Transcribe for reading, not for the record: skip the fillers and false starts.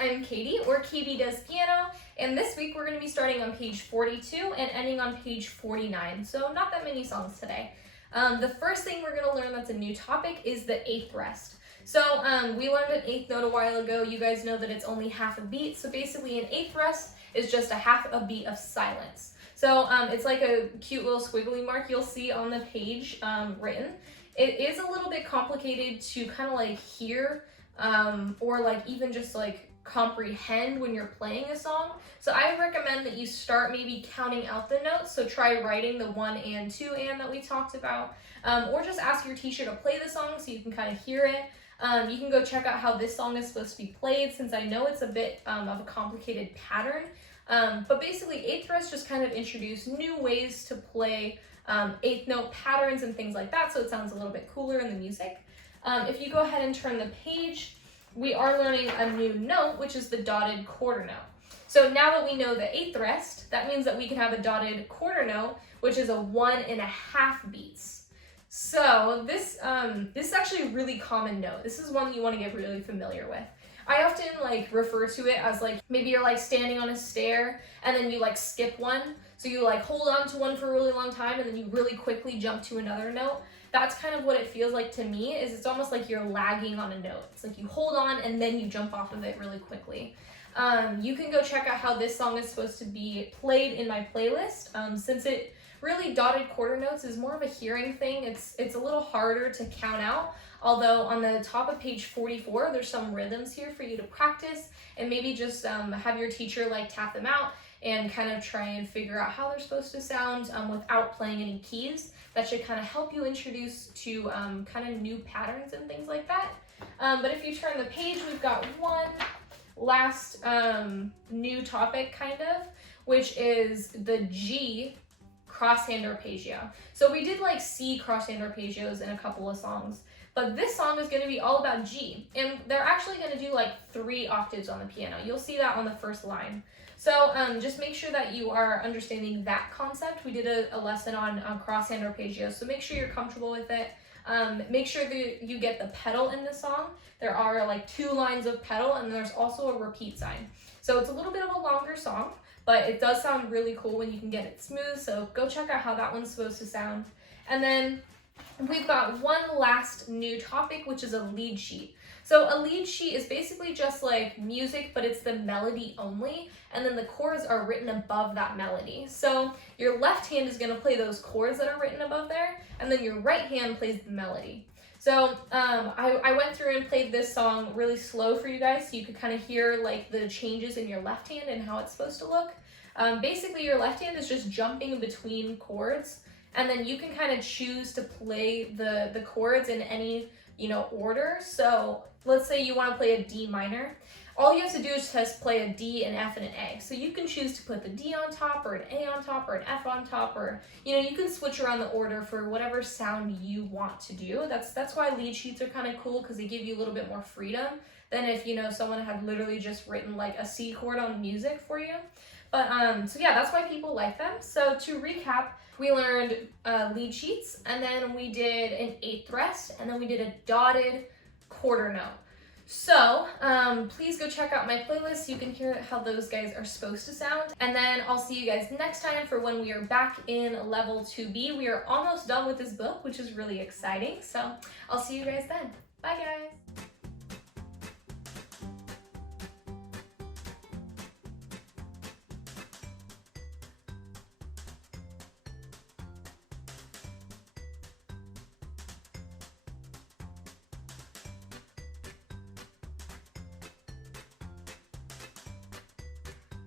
I'm Katie, or Katie Does Piano, and this week we're going to be starting on page 42 and ending on page 49, so not that many songs today. The first thing we're going to learn that's a new topic is the eighth rest. So we learned an eighth note a while ago. You guys know that it's only half a beat, so basically an eighth rest is just a half a beat of silence. So it's like a cute little squiggly mark you'll see on the page written. It is a little bit complicated to kind of like hear or like even just like comprehend when you're playing a song. So I recommend that you start maybe counting out the notes. So try writing the 1 and 2 and that we talked about, or just ask your teacher to play the song so you can kind of hear it. You can go check out how this song is supposed to be played, since I know it's a bit of a complicated pattern. But basically eighth rest just kind of introduce new ways to play eighth note patterns and things like that, so it sounds a little bit cooler in the music. If you go ahead and turn the page, we are learning a new note, which is the dotted quarter note. So now that we know the eighth rest, that means that we can have a dotted quarter note, which is a 1.5 beats. So this is actually a really common note. This is one that you want to get really familiar with. I often like refer to it as like, maybe you're like standing on a stair and then you like skip one. So you like hold on to one for a really long time and then you really quickly jump to another note. That's kind of what it feels like to me, is it's almost like you're lagging on a note. It's like you hold on and then you jump off of it really quickly. You can go check out how this song is supposed to be played in my playlist. Since it really dotted quarter notes is more of a hearing thing, it's a little harder to count out. Although on the top of page 44, there's some rhythms here for you to practice and maybe just have your teacher like tap them out and kind of try and figure out how they're supposed to sound without playing any keys. That should kind of help you introduce to kind of new patterns and things like that. But if you turn the page, we've got one last new topic kind of, which is the G crosshand arpeggio. So we did like C crosshand arpeggios in a couple of songs, but this song is going to be all about G, and they're actually going to do like 3 octaves on the piano. You'll see that on the first line. So just make sure that you are understanding that concept. We did a lesson on crosshand arpeggio, so make sure you're comfortable with it. Make sure that you get the pedal in the song. There are like 2 lines of pedal, and there's also a repeat sign. So it's a little bit of a longer song, but it does sound really cool when you can get it smooth. So go check out how that one's supposed to sound. And then we've got one last new topic, which is a lead sheet. So a lead sheet is basically just like music, but it's the melody only, and then the chords are written above that melody. So your left hand is going to play those chords that are written above there, and then your right hand plays the melody. So I went through and played this song really slow for you guys so you could kind of hear like the changes in your left hand and how it's supposed to look. Basically your left hand is just jumping between chords, and then you can kind of choose to play the chords in any order. So let's say you want to play a D minor. All you have to do is just play a D, an F, and an A. So you can choose to put the D on top, or an A on top, or an F on top, or you can switch around the order for whatever sound you want to do. That's why lead sheets are kind of cool, because they give you a little bit more freedom than if someone had literally just written like a C chord on music for you. But so yeah, that's why people like them. So to recap, we learned lead sheets, and then we did an eighth rest, and then we did a dotted quarter note. So please go check out my playlist so you can hear how those guys are supposed to sound. And then I'll see you guys next time for when we are back in level 2B. We are almost done with this book, which is really exciting. So I'll see you guys then. Bye guys.